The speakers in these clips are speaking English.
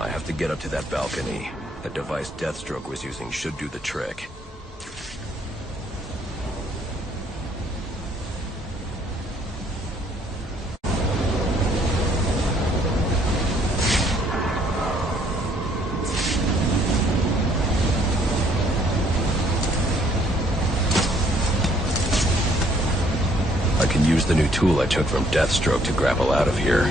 I have to get up to that balcony. That device Deathstroke was using should do the trick. I can use the new tool I took from Deathstroke to grapple out of here.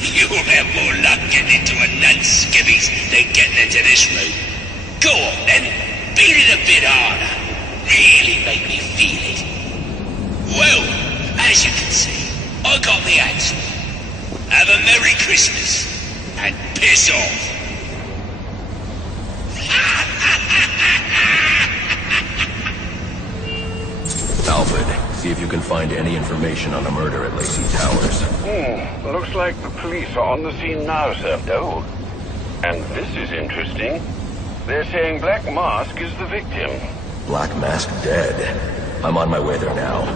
You'll have more luck getting into a nun's skivvies than getting into this room. Go on then, beat it a bit harder. Really make me feel it. Well, as you can see, I got the answer. Have a Merry Christmas and piss off. Alfred, see if you can find any information on a murder at Lacey Towers. Looks like the police are on the scene now, sir. Oh, and this is interesting. They're saying Black Mask is the victim. Black Mask dead. I'm on my way there now.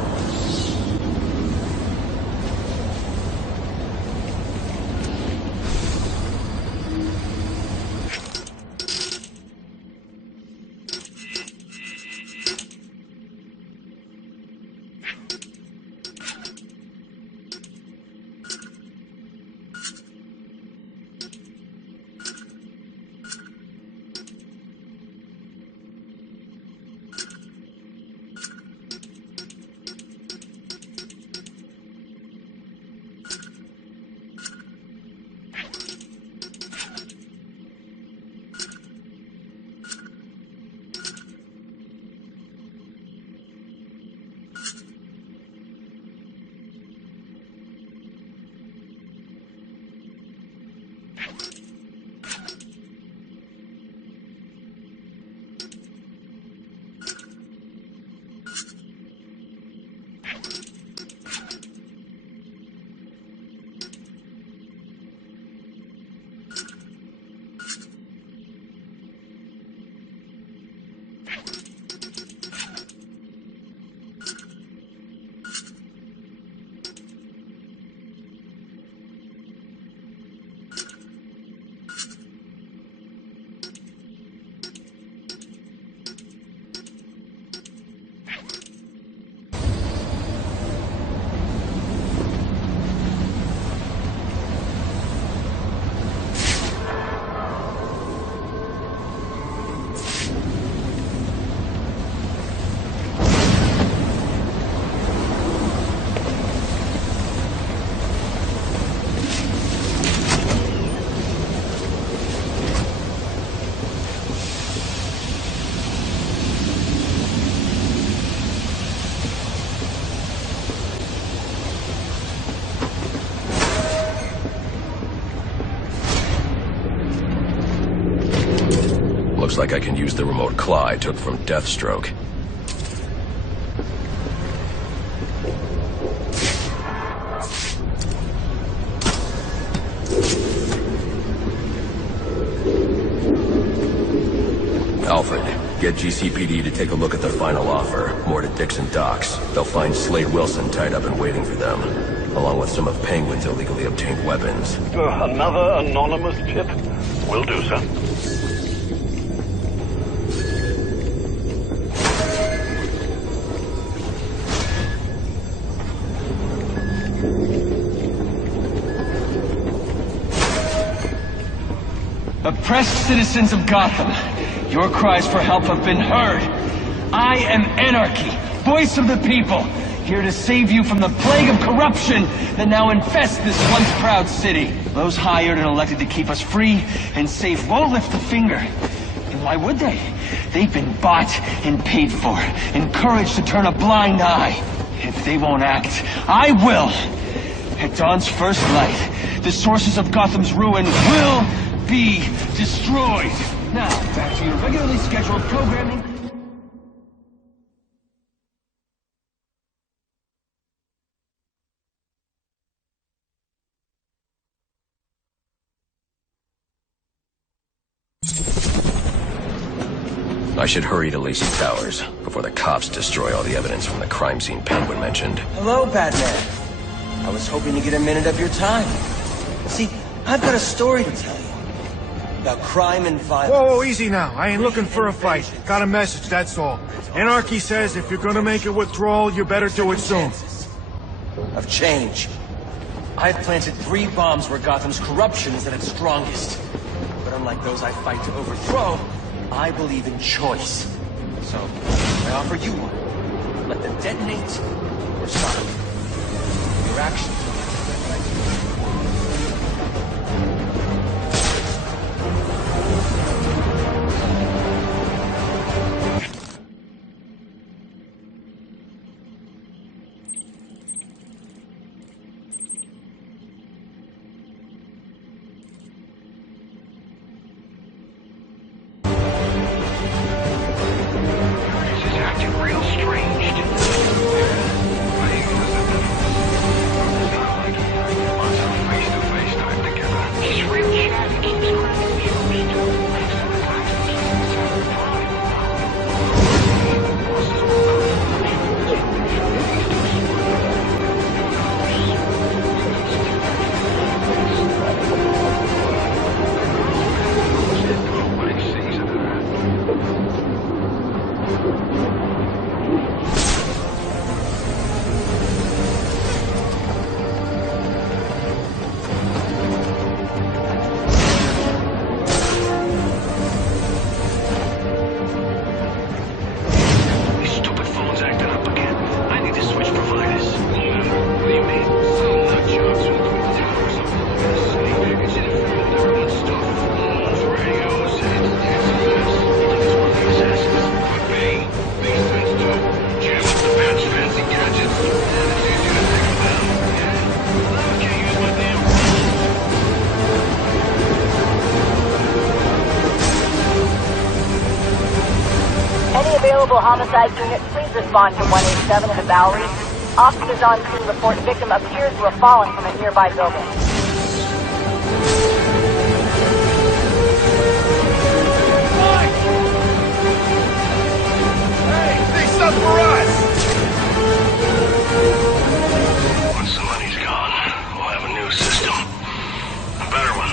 Looks like I can use the remote claw I took from Deathstroke. Alfred, get GCPD to take a look at their final offer. More to Dixon Docks. They'll find Slade Wilson tied up and waiting for them, along with some of Penguin's illegally obtained weapons. Another anonymous tip? Will do, sir. Oppressed citizens of Gotham, your cries for help have been heard. I am Anarchy, voice of the people. here to save you from the plague of corruption that now infests this once proud city. Those hired and elected to keep us free and safe won't lift a finger. And why would they? They've been bought and paid for, encouraged to turn a blind eye. If they won't act, I will! At dawn's first light, the sources of Gotham's ruin will be destroyed. Now, back to your regularly scheduled programming. I should hurry to Lacey Towers before the cops destroy all the evidence from the crime scene Penguin mentioned. Hello, Batman. I was hoping to get a minute of your time. See, I've got a story to tell you. About crime and violence. Whoa, easy now. I ain't looking for a fight. Got a message, that's all. Anarchy says if you're gonna make a withdrawal, you better do it soon. Of change. I've planted 3 bombs where Gotham's corruption is at its strongest. But unlike those I fight to overthrow, I believe in choice. So, I offer you one. Let them detonate, or stop. Your actions. Homicide unit, please respond to 187 in the Bowery. Officers on scene report victim appears to have fallen from a nearby building. Hey, fix up for us! Once the money's gone, we'll have a new system. A better one,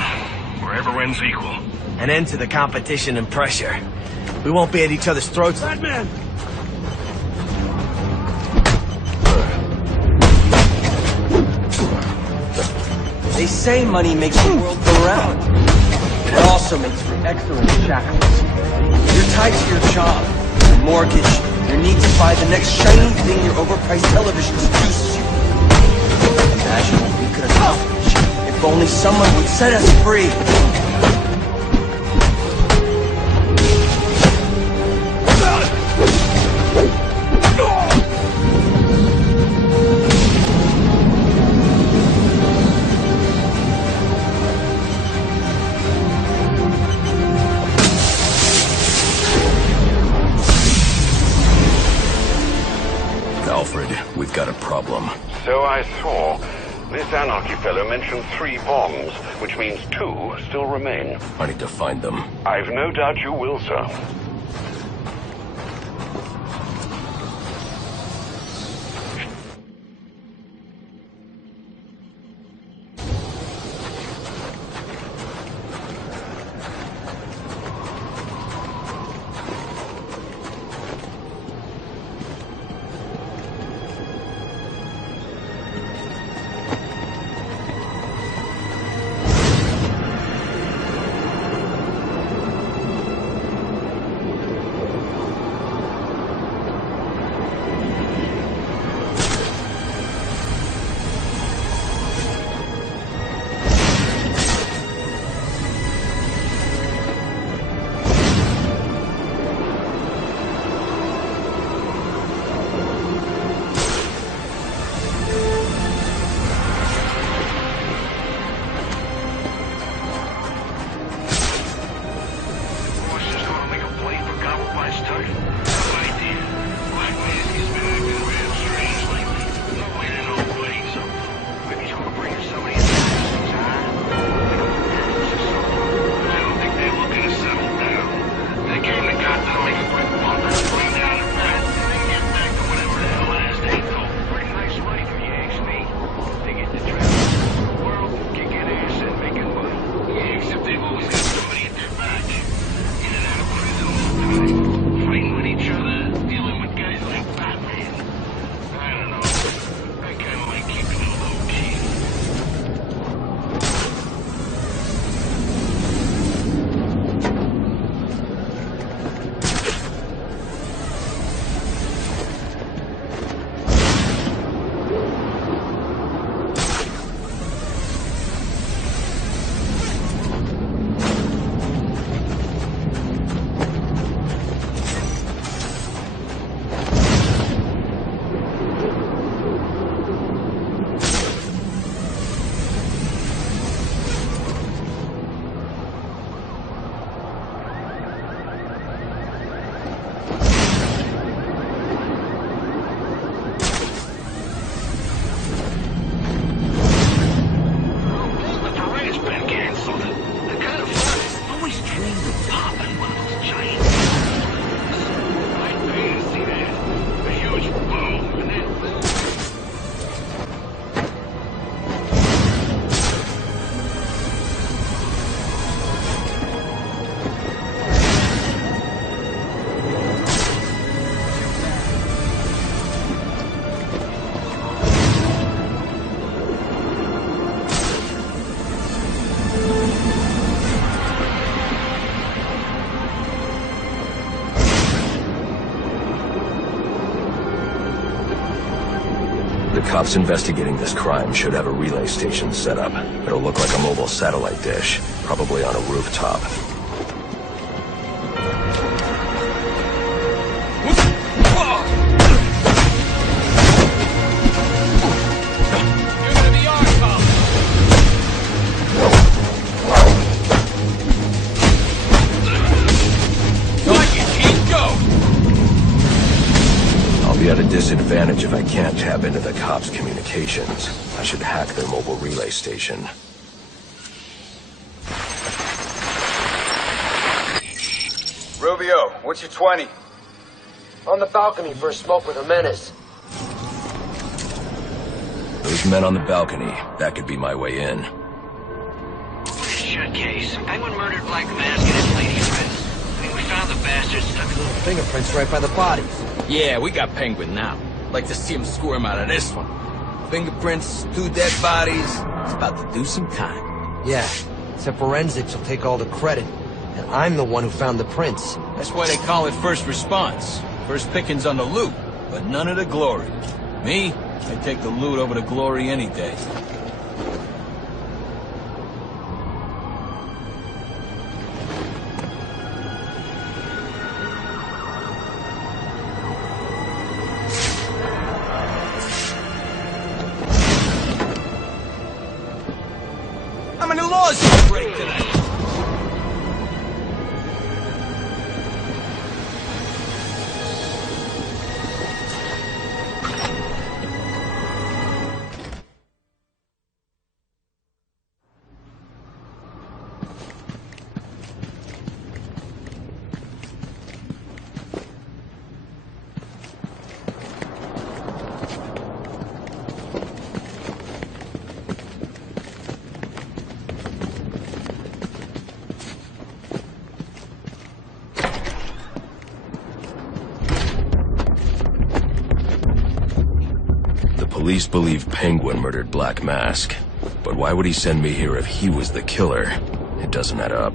where everyone's equal. An end to the competition and pressure. We won't be at each other's throats. Batman! They say money makes the world go round. But it also makes for excellent shackles. You're tied to your job, your mortgage, your need to buy the next shiny thing your overpriced television seduces you. Imagine what we could accomplish if only someone would set us free. We've got a problem. So I saw. This Anarchy fellow mentioned 3 bombs, which means 2 still remain. I need to find them. I've no doubt you will, sir. bringing somebody in. I don't think they're looking to settle down. They came to Gotham to make a quick buck, bring down the fat, and then get back to whatever the hell it is they do. Pretty nice life, if you ask me. They get to travel the world, kicking ass and making money. Yeah, except they've always got somebody at their back. In and out of prison all the time. Fighting with each other, dealing with guys like Batman. I don't know. I kinda like keeping it low-key. The cops investigating this crime should have a relay station set up. It'll look like a mobile satellite dish, probably on a rooftop. At a disadvantage if I can't tap into the cops' communications. I should hack their mobile relay station. Rubio, what's your 20? On the balcony for a smoke with a menace. Those men on the balcony, that could be my way in. Shut case. Penguin murdered Black Mask and his lady friends. I mean, we found the bastards stuck in little Fingerprints right by the bodies. Yeah, we got Penguin now. Like to see him squirm out of this one. Fingerprints, 2 dead bodies. He's about to do some time. Yeah, except forensics will take all the credit. And I'm the one who found the prints. That's why they call it first response. First pickings on the loot, but none of the glory. Me, I take the loot over the glory any day. How many laws did you break today? Police believe Penguin murdered Black Mask. But why would he send me here if he was the killer? It doesn't add up.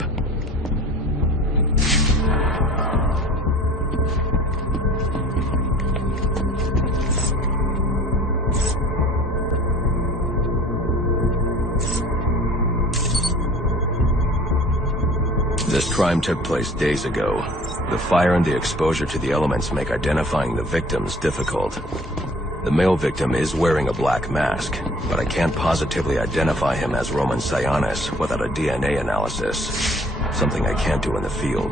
This crime took place days ago. The fire and the exposure to the elements make identifying the victims difficult. The male victim is wearing a black mask, but I can't positively identify him as Roman Sionis without a DNA analysis. Something I can't do in the field.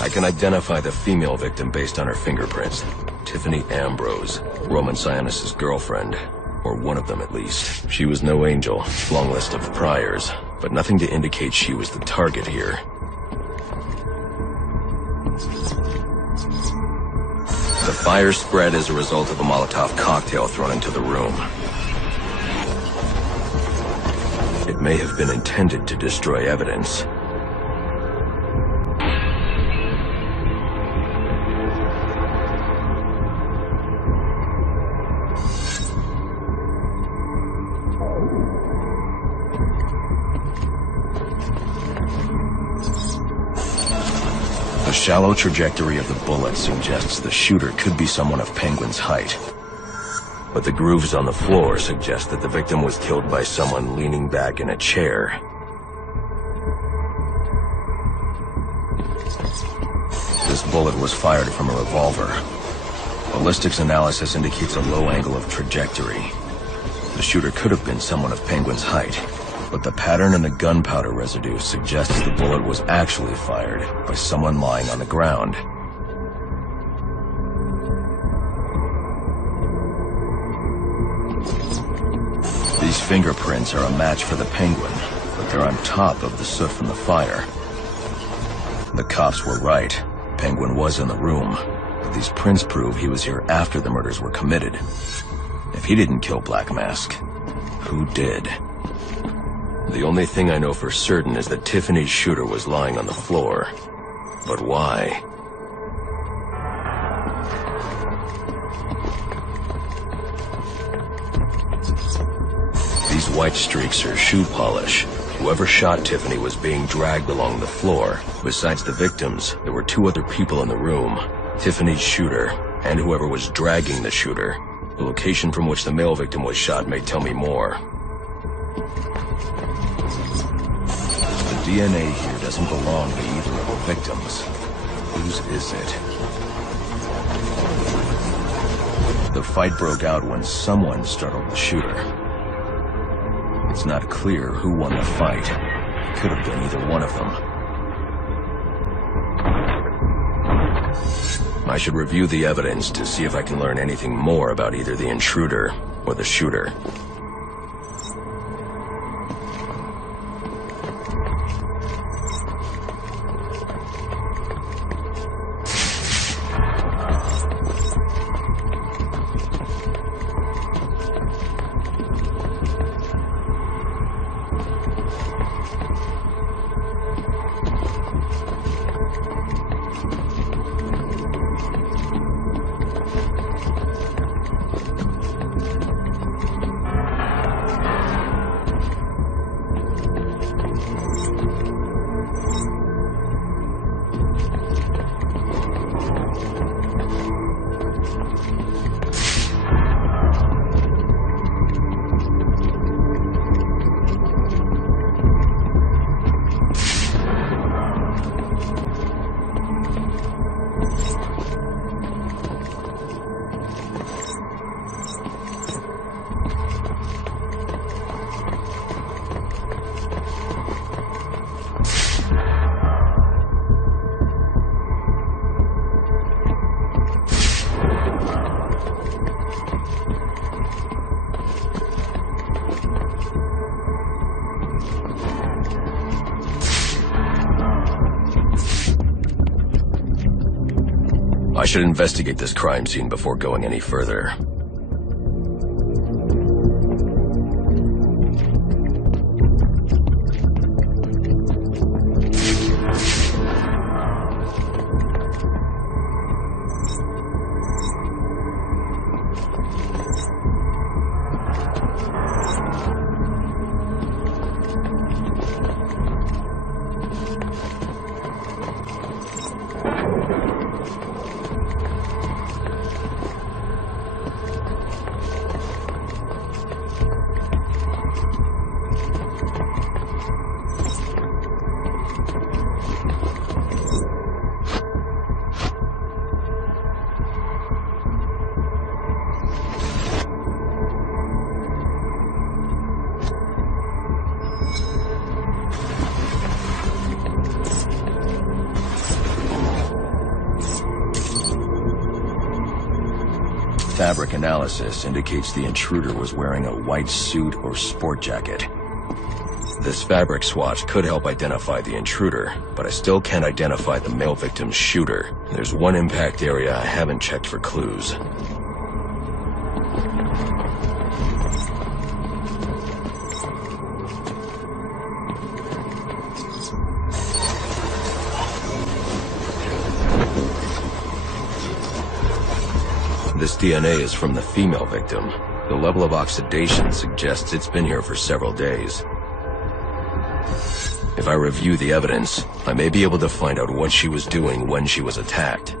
I I can identify the female victim based on her fingerprints. Tiffany Ambrose, Roman Sionis' girlfriend. Or one of them at least. She was no angel, long list of priors, but nothing to indicate she was the target here. The fire spread as a result of a Molotov cocktail thrown into the room. It may have been intended to destroy evidence. The shallow trajectory of the bullet suggests the shooter could be someone of Penguin's height. But the grooves on the floor suggest that the victim was killed by someone leaning back in a chair. This bullet was fired from a revolver. Ballistics analysis indicates a low angle of trajectory. The shooter could have been someone of Penguin's height, but the pattern in the gunpowder residue suggests the bullet was actually fired by someone lying on the ground. These fingerprints are a match for the Penguin, but they're on top of the soot from the fire. The cops were right. Penguin was in the room, but these prints prove he was here after the murders were committed. If he didn't kill Black Mask, who did? The only thing I know for certain is that Tiffany's shooter was lying on the floor. But why? These white streaks are shoe polish. Whoever shot Tiffany was being dragged along the floor. Besides the victims, there were two other people in the room. Tiffany's shooter, and whoever was dragging the shooter. The location from which the male victim was shot may tell me more. The DNA here doesn't belong to either of the victims. Whose is it? The fight broke out when someone startled the shooter. It's not clear who won the fight. It could have been either one of them. I should review the evidence to see if I can learn anything more about either the intruder or the shooter. I should investigate this crime scene before going any further. fabric analysis indicates the intruder was wearing a white suit or sport jacket. This fabric swatch could help identify the intruder, but I still can't identify the male victim's shooter. There's one impact area I haven't checked for clues. This DNA is from the female victim. The level of oxidation suggests it's been here for several days. If I review the evidence, I may be able to find out what she was doing when she was attacked.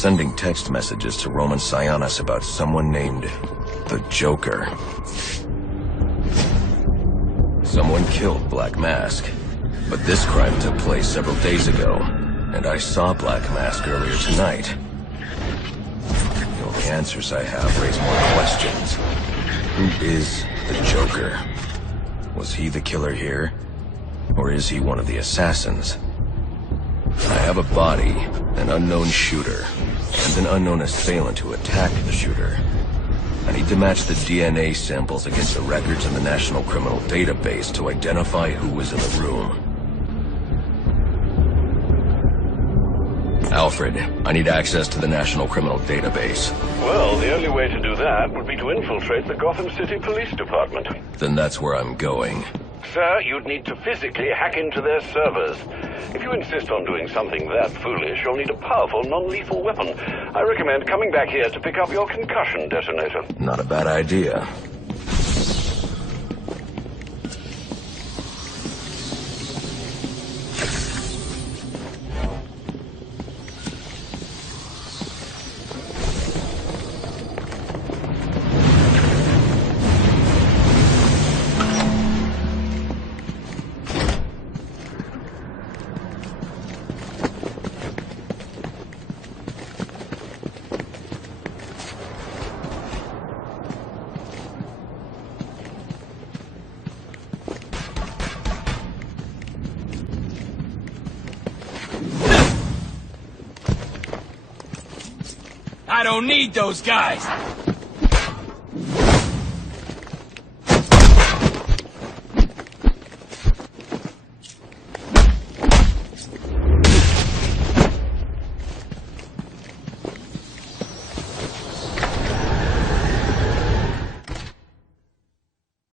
Sending text messages to Roman Sionis about someone named the Joker. Someone killed Black Mask, but this crime took place several days ago, and I saw Black Mask earlier tonight. The only answers I have raise more questions. Who is the Joker? Was he the killer here? Or is he one of the assassins? I have a body, an unknown shooter, and an unknown assailant who attacked the shooter. I need to match the DNA samples against the records in the National Criminal Database to identify who was in the room. Alfred, I need access to the National Criminal Database. Well, the only way to do that would be to infiltrate the Gotham City Police Department. Then that's where I'm going. Sir, you'd need to physically hack into their servers. If you insist on doing something that foolish, you'll need a powerful, non-lethal weapon. I recommend coming back here to pick up your concussion detonator. Not a bad idea. I don't need those guys.